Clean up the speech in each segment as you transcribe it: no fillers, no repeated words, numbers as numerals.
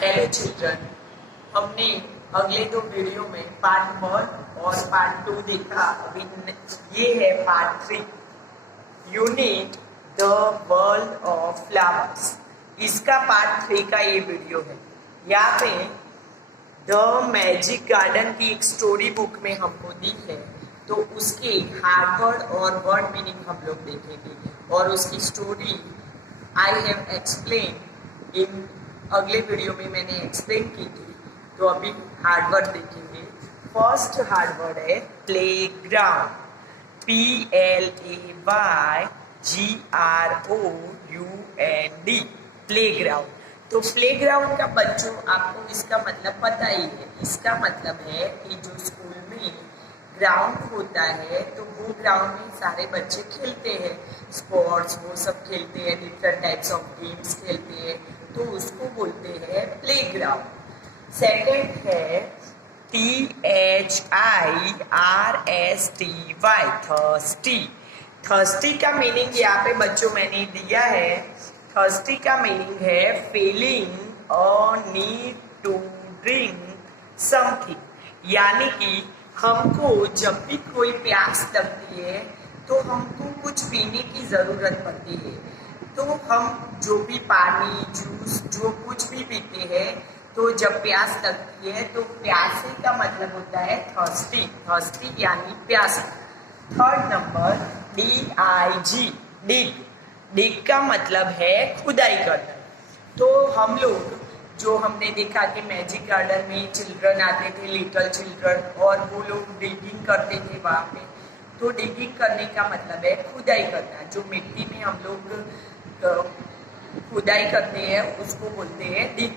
Hello children, हमने अगले दो वीडियो में पार्ट 1 और पार्ट 2 देखा। अभी ये है part 3, unit the world of flowers. इसका पार्ट 3 का ये वीडियो है। यहाँ पे द मैजिक गार्डन की एक स्टोरी बुक में हमको दी है, तो उसके हार्वर्ड और वर्ड मीनिंग हम लोग देखेंगे और उसकी story I have explain in अगले वीडियो में मैंने एक्सप्लेन की थी। तो अभी हार्डवर्ड देखेंगे। फर्स्ट हार्डवर्ड है प्लेग्राउंड, PLAYGROUND, प्लेग्राउंड। तो प्लेग्राउंड का बच्चों आपको इसका मतलब पता ही है। इसका मतलब है कि जो स्कूल में ग्राउंड होता है तो वो ग्राउंड में सारे बच्चे खेलते हैं, स्पोर्ट्स वो सब खेलते हैं, डिफरेंट टाइप्स ऑफ गेम्स खेलते हैं, तो उसको बोलते हैं प्लेग्राउंड। सेकंड है THIRSTY, थर्स्टी। थर्स्टी का मीनिंग यहाँ पे बच्चों मैंने दिया है। थर्स्टी का मीनिंग है feeling a need to drink something, यानी कि हमको जब भी कोई प्यास लगती है तो हमको कुछ पीने की ज़रूरत पड़ती है। तो हम जो भी पानी, जूस, जो कुछ भी पीते हैं, तो जब प्यास लगती है तो प्यासे का मतलब होता है थर्स्टी। थर्स्टी यानी प्यासा। थर्ड नंबर DIG, डिग। डिग का मतलब है खुदाई करना। तो हम लोग जो हमने देखा कि मैजिक गार्डन में चिल्ड्रन आते थे, लिटिल चिल्ड्रन, और वो लोग डिगिंग करते थे वहाँ पे। तो डिगिंग करने का मतलब है खुदाई करना। जो मिट्टी में हम लोग खुदाई करते हैं उसको बोलते हैं dig.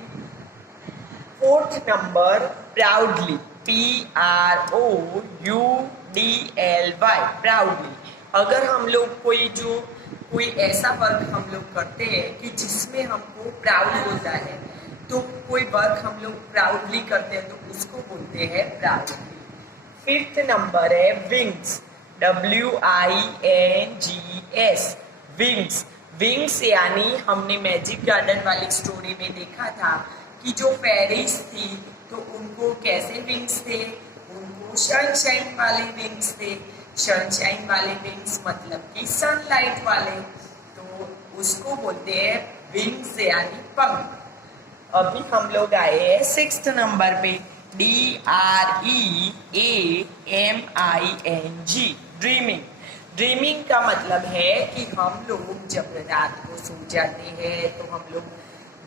Fourth number proudly, PROUDLY, proudly. अगर हम लोग कोई ऐसा वर्क हम लोग करते हैं कि जिसमें हमको प्राउड होता है, तो कोई वर्क हम लोग प्राउडली करते हैं तो उसको बोलते हैं प्राउडली। फिफ्थ नंबर है विंग्स, WINGS, विंग्स। विंग्स यानी हमने मैजिक गार्डन वाली स्टोरी में देखा था कि जो फेरीज थी तो उनको कैसे विंग्स थे, उनको सनशाइन वाले विंग्स थे। सनशाइन वाले विंग्स मतलब कि सनलाइट वाले, तो उसको बोलते हैं विंग्स यानी पंख। अभी हम लोग आए हैं सिक्स्थ नंबर पे, DREAMING, ड्रीमिंग। ड्रीमिंग का मतलब है कि हम लोग जब रात को सो जाते हैं तो हम लोग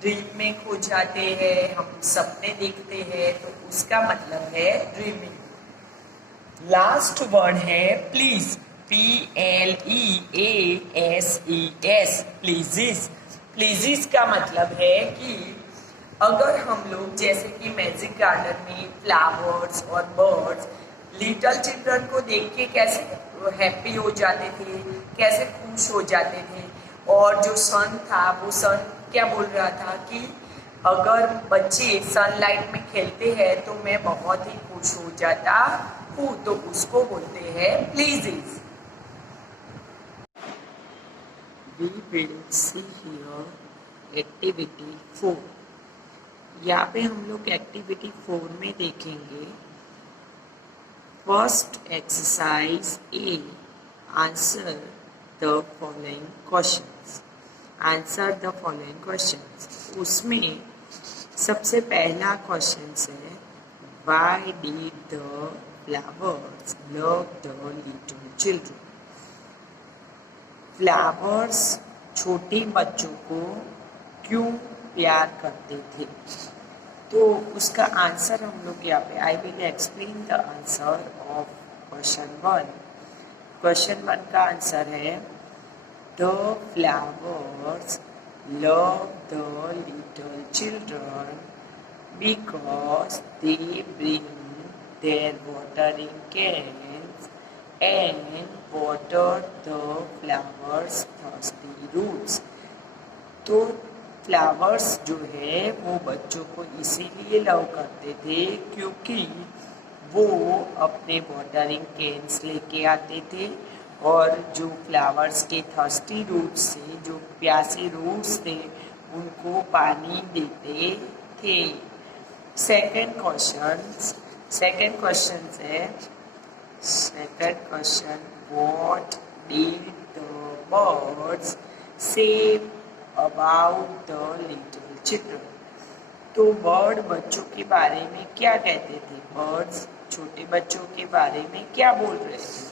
ड्रीम में खो जाते हैं, हम सपने देखते हैं, तो उसका मतलब है ड्रीमिंग। लास्ट वर्ड है प्लीज, PLEASES, प्लीजिस। प्लीजिस का मतलब है कि अगर हम लोग जैसे कि मैजिक गार्डन में फ्लावर्स और बर्ड्स, लिटिल चिल्ड्रन को देख के कैसे हैप्पी हो जाते थे, कैसे खुश हो जाते थे, और जो सन था वो सन क्या बोल रहा था कि अगर बच्चे सनलाइट में खेलते हैं तो मैं बहुत ही खुश हो जाता हूँ, तो उसको बोलते हैं प्लीजिस। We will see here activity 4। यहाँ पे हम लोग एक्टिविटी 4 में देखेंगे first exercise A, answer the following questions. Answer the following questions, उसमें सबसे पहला क्वेश्चन है why did the flowers love the little children. Flowers छोटे बच्चों को क्यों प्यार करते थे। तो उसका आंसर हम लोग यहाँ पे, I will explain the answer of question 1। Question 1 का आंसर है the flowers love the little children because they bring their watering cans and water the flowers thirsty roots. तो फ्लावर्स जो है वो बच्चों को इसीलिए लव करते थे क्योंकि वो अपने वाटरिंग कैन्स लेके आते थे, और जो फ्लावर्स के थर्स्टी रूट्स से, जो प्यासे रूट्स थे, उनको पानी देते थे। सेकंड क्वेश्चन है what did the birds say about the little children. तो बर्ड बच्चों के बारे में क्या कहते थे, बर्ड्स छोटे बच्चों के बारे में क्या बोल रहे थे।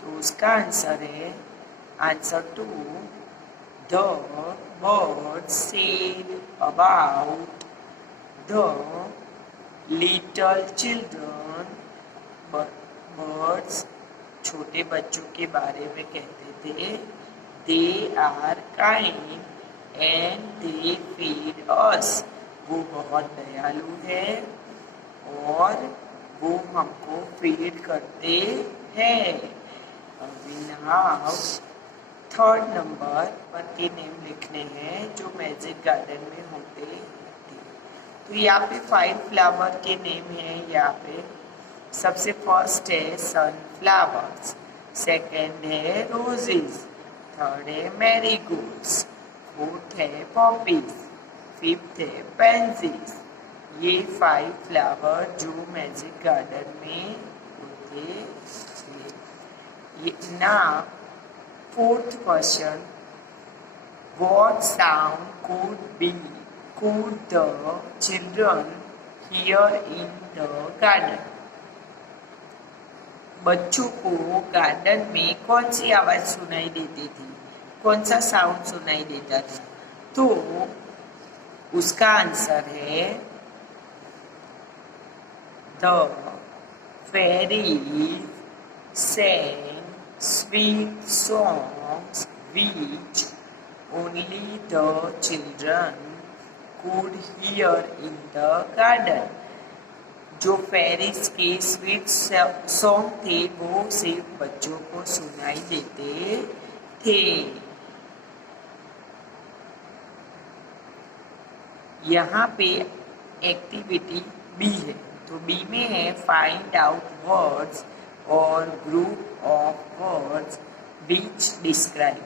तो उसका answer to the bird said about the little children. Birds छोटे बच्चों के बारे में कहते थे they are kind and they feed us. वो बहुत दयालु है और वो हमको फीड करते हैं। अभी नाउ थर्ड नंबर पर के नेम लिखने हैं जो मैजिक गार्डन में होते थे। तो यहाँ पे 5 फ्लावर के नेम हैं। यहाँ पे सबसे फर्स्ट है सनफ्लावर्स, सेकंड है रोजेस, थर्ड है मैरीगोल्ड्स, फोर्थ है पॉपीज, फिफ्थ है पेंजीज। ये 5 फ्लावर जो मैजिक गार्डन में होते थे। ना fourth question what sound could the children hear in the garden। बच्चों को गार्डन में कौन सी आवाज सुनाई देती थी, कौन सा साउंड सुनाई देता था। तो उसका आंसर है the fairies sang sweet songs which only the children could hear in the garden। जो फेरिस के स्वीट सॉन्ग थे वो सिर्फ बच्चों को सुनाई देते थे। यहाँ पे एक्टिविटी बी है। तो बी में है फाइंड आउट वर्ड्स और group of words which describe.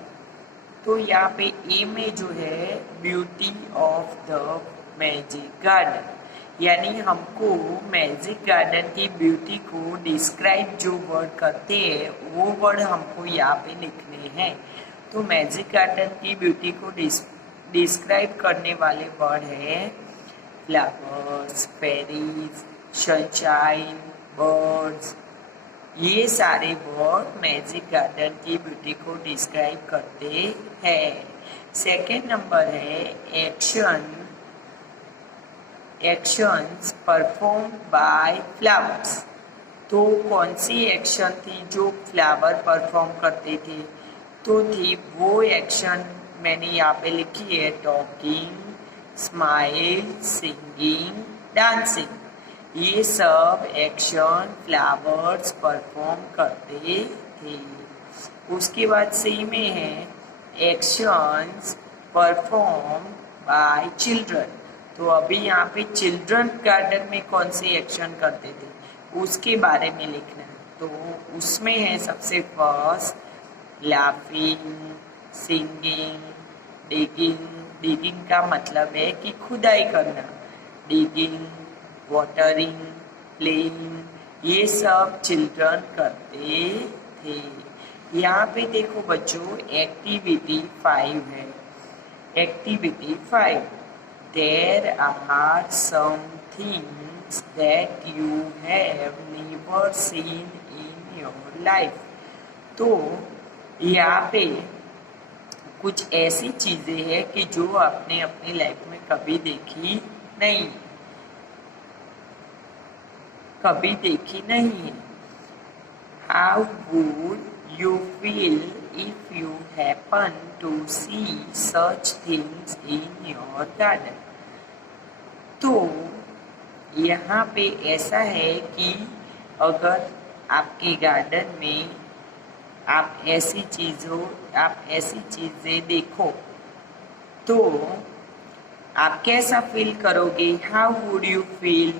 तो यहाँ पे ए में जो है beauty of the magic garden, यानी हमको मैजिक गार्डन की ब्यूटी को डिस्क्राइब जो वर्ड करते हैं वो वर्ड हमको यहाँ पे लिखने हैं। तो मैजिक गार्डन की ब्यूटी को डिस्क्राइब करने वाले वर्ड है फ्लावर्स, फेरीज, सनशाइन, बर्ड्स। ये सारे वर्ड मैजिक गार्डन की ब्यूटी को डिस्क्राइब करते हैं। सेकेंड नंबर है एक्शंस परफॉर्म बाय फ्लावर्स। तो कौन सी एक्शन थी जो फ्लावर परफॉर्म करते थे। तो थी वो एक्शन मैंने यहाँ पे लिखी है टॉकिंग, स्माइल, सिंगिंग, डांसिंग। ये सब एक्शन फ्लावर्स परफॉर्म करते थे। उसके बाद सी में है एक्शंस परफॉर्म बाय चिल्ड्रन। तो अभी यहाँ पे चिल्ड्रन गार्डन में कौन सी एक्शन करते थे उसके बारे में लिखना है। तो उसमें है सबसे फर्स्ट लाफिंग, सिंगिंग, डिगिंग का मतलब है कि खुदाई करना, डिगिंग, वाटरिंग, प्लेइंग, ये सब चिल्ड्रन करते थे। यहाँ पे देखो बच्चों एक्टिविटी 5 है। Activity 5 There are some things that you have never seen in your life। तो यहाँ पे कुछ ऐसी चीजें हैं कि जो आपने अपनी लाइफ में कभी देखी नहीं है। How would you feel if you happen to see such things in your garden। तो यहाँ पे ऐसा है कि अगर आपके गार्डन में आप ऐसी चीजें देखो तो आप कैसा फील करोगे। How would you feel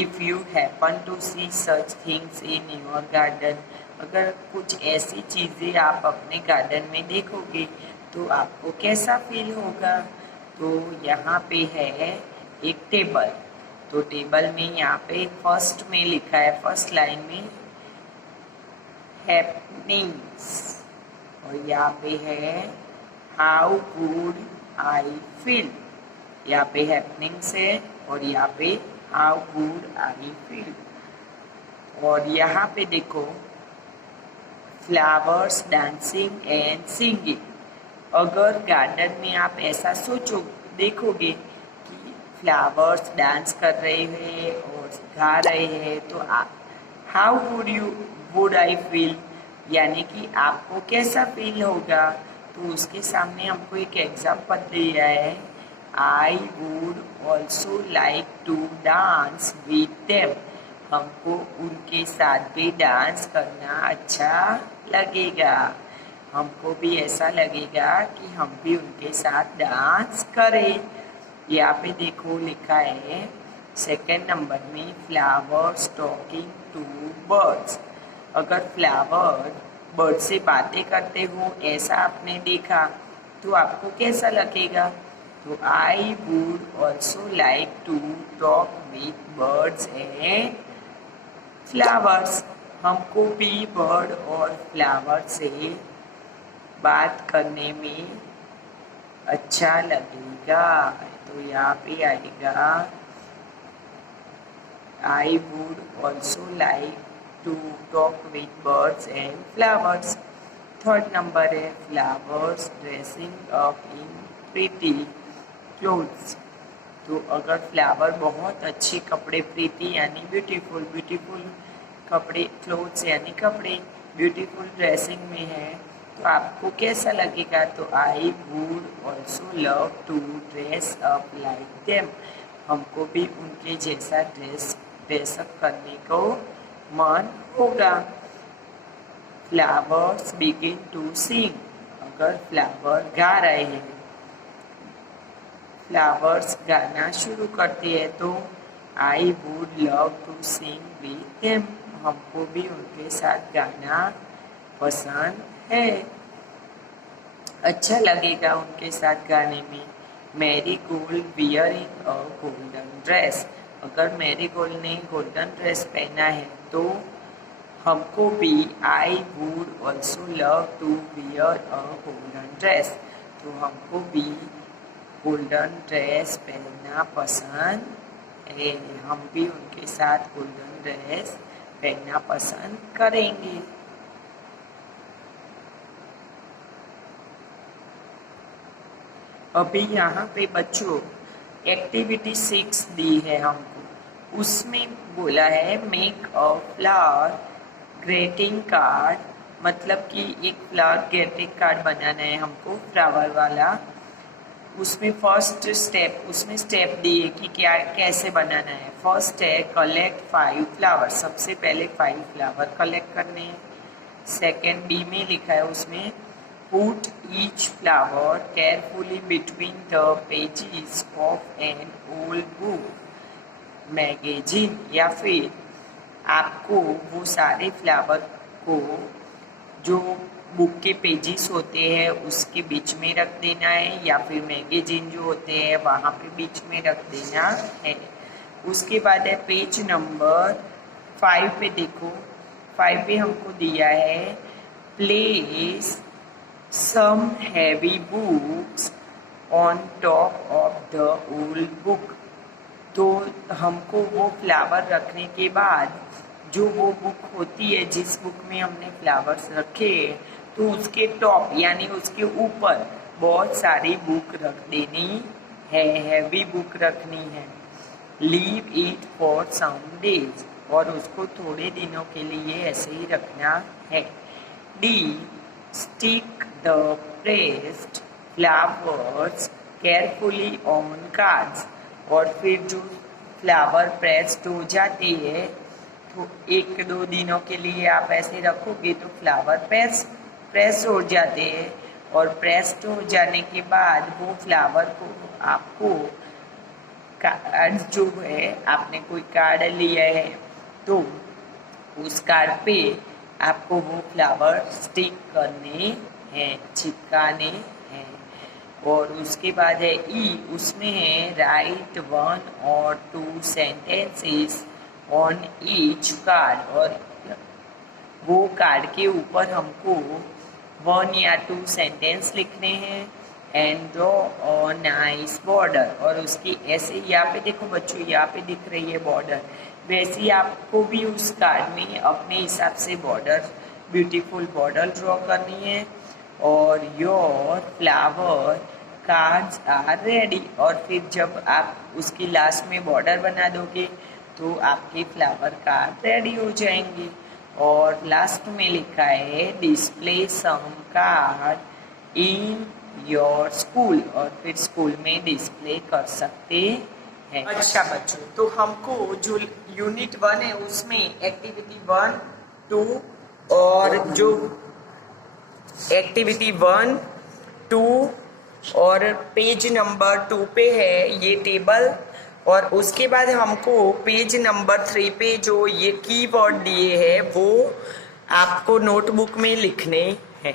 if you happen to see such things in your garden. अगर कुछ ऐसी चीजें आप अपने गार्डन में देखोगे तो आपको कैसा फील होगा। तो यहाँ पे है एक टेबल। तो टेबल में यहाँ पे फर्स्ट में लिखा है, फर्स्ट लाइन में हैपनिंग्स, और यहाँ पे है हाउ गुड आई फील। यहाँ पे हैपनिंग्स है और यहाँ पे हाउ गुड आई फील। और यहाँ पे देखो फ्लावर्स डांसिंग एंड सिंगिंग। अगर गार्डन में आप ऐसा सोचो, देखोगे कि फ्लावर्स डांस कर रहे हैं और गा रहे हैं, तो हाउ वुड आई फील, यानी कि आपको कैसा फील होगा। तो उसके सामने हमको एक एग्जाम्पल दिया है, I would also like to dance with them. हमको उनके साथ भी डांस करना अच्छा लगेगा। हमको भी ऐसा लगेगा कि हम भी उनके साथ डांस करें। यहाँ पे देखो लिखा है सेकंड नंबर में फ्लावर्स टॉकिंग टू बर्ड्स। अगर फ्लावर बर्ड से बातें करते हो ऐसा आपने देखा तो आपको कैसा लगेगा। तो I would also like to talk with birds and flowers. हमको भी बर्ड और फ्लावर से बात करने में अच्छा लगेगा। तो यहाँ पे आएगा I would also like to talk with birds and flowers. Third number है flowers dressing up in pretty clothes. तो अगर फ्लावर बहुत अच्छे कपड़े, प्रीति यानी ब्यूटीफुल, ब्यूटीफुल कपड़े, क्लोथ्स यानी कपड़े, ब्यूटीफुल ड्रेसिंग में है तो आपको कैसा लगेगा। तो I would also love to dress up like them. हमको भी उनके जैसा ड्रेसअप करने को मन होगा। Flowers begin to sing. अगर फ्लावर गा रहे हैं, फ्लावर्स गाना शुरू करते हैं तो I would love to sing with them. हमको भी उनके साथ गाना पसंद है, अच्छा लगेगा उनके साथ गाने में। Marigold wearing a golden dress. अगर मैरी गोल्ड ने गोल्डन ड्रेस पहना है तो हमको भी I would also love to wear a golden dress. तो हमको भी गोल्डन ड्रेस पहनना पसंद है। हम भी उनके साथ गोल्डन ड्रेस पहनना पसंद करेंगे। अभी यहाँ पे बच्चों एक्टिविटी 6 दी है हमको, उसमें बोला है make a flower greeting card. मतलब कि एक फ्लावर ग्रीटिंग कार्ड बनाना है हमको, फ्लावर वाला। उसमें फर्स्ट स्टेप, उसमें स्टेप दिए कि क्या कैसे बनाना है। फर्स्ट है कलेक्ट 5 फ्लावर। सबसे पहले 5 फ्लावर कलेक्ट करने हैं। सेकेंड बी में लिखा है उसमें Put each flower carefully between the pages of an old book, magazine, या फिर आपको वो सारे फ्लावर को जो बुक के पेजेस होते हैं उसके बीच में रख देना है, या फिर मैगजीन जो होते हैं वहाँ पे बीच में रख देना है। उसके बाद है पेज नंबर 5 पे देखो, 5 पे हमको दिया है place some heavy books on top of the old book। तो हमको वो फ्लावर रखने के बाद जो वो बुक होती है जिस बुक में हमने फ्लावर्स रखे तो उसके टॉप यानी उसके ऊपर बहुत सारी बुक रख देनी है, हैवी बुक रखनी है। Leave it for some days, और उसको थोड़े दिनों के लिए ऐसे ही रखना है। D stick the pressed flowers carefully on cards। और फिर जो फ्लावर प्रेस्ड हो जाते हैं तो 1-2 दिनों के लिए आप ऐसे रखोगे तो फ्लावर प्रेस हो जाते हैं, और प्रेस्ड हो जाने के बाद वो फ्लावर को आपको कार्ड जो है, आपने कोई कार्ड लिया है तो उस कार्ड पे आपको वो फ्लावर स्टिक करने हैं, चिपकाने हैं। और उसके बाद है ई, उसमें है राइट 1 और 2 सेंटेंसेस ऑन ईच कार्ड, और वो कार्ड के ऊपर हमको 1 या 2 सेंटेंस लिखने हैं and draw a nice border. और उसकी ऐसे यहाँ पे देखो बच्चों, यहाँ पे दिख रही है बॉर्डर, वैसे ही आपको भी उस कार्ड में अपने हिसाब से बॉर्डर, ब्यूटीफुल बॉर्डर ड्रॉ करनी है। और your flower cards are ready, और फिर जब आप उसकी लास्ट में बॉर्डर बना दोगे तो आपके फ्लावर कार्ड रेडी हो जाएंगे। और लास्ट में लिखा है display some card in your school, और फिर स्कूल में डिस्प्ले कर सकते हैं। अच्छा बच्चों, तो हमको जो यूनिट 1 है उसमें एक्टिविटी 1, 2 और जो एक्टिविटी 1, 2 और पेज नंबर 2 पे है ये टेबल, और उसके बाद हमको पेज नंबर 3 पे जो ये कीवर्ड दिए हैं वो आपको नोटबुक में लिखने हैं।